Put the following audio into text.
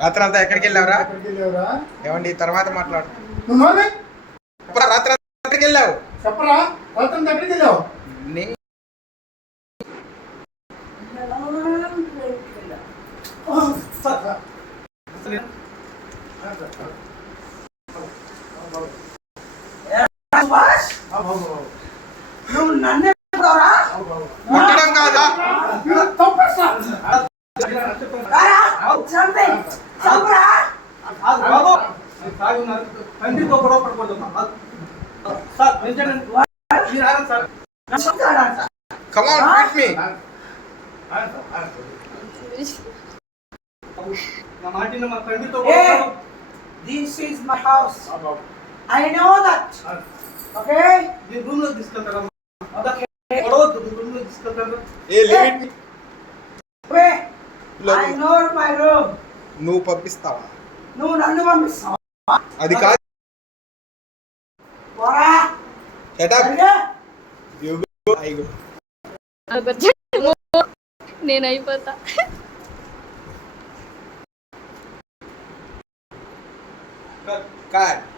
రాత్రి అంతా ఎక్కడికి వెళ్ళావురా? ఏమండి తర్వాత మాట్లాడు. రాత్రి ఎక్కడికి వెళ్ళావు చెప్పరా? రాత్రి ఎక్కడికి వెళ్ళావు? నువ్వు నన్ను కొట్టడం కాదా? తండ్రితో గొడవ పడకూడదు. Come on, beat me. This is my house. I know that. Okay? ఈ రూమ్ లో తీసుకెళ్తారా? Okay. రూమ్ లో తీసుకెళ్తారా? Leave it. Wait. I know my room. నువ్వు పంపిస్తావా? నువ్వు నన్ను పంపిస్తావా? అది కాదు. పోరా. Shut up. You go. I go. నేను అయిపోతా. Cut.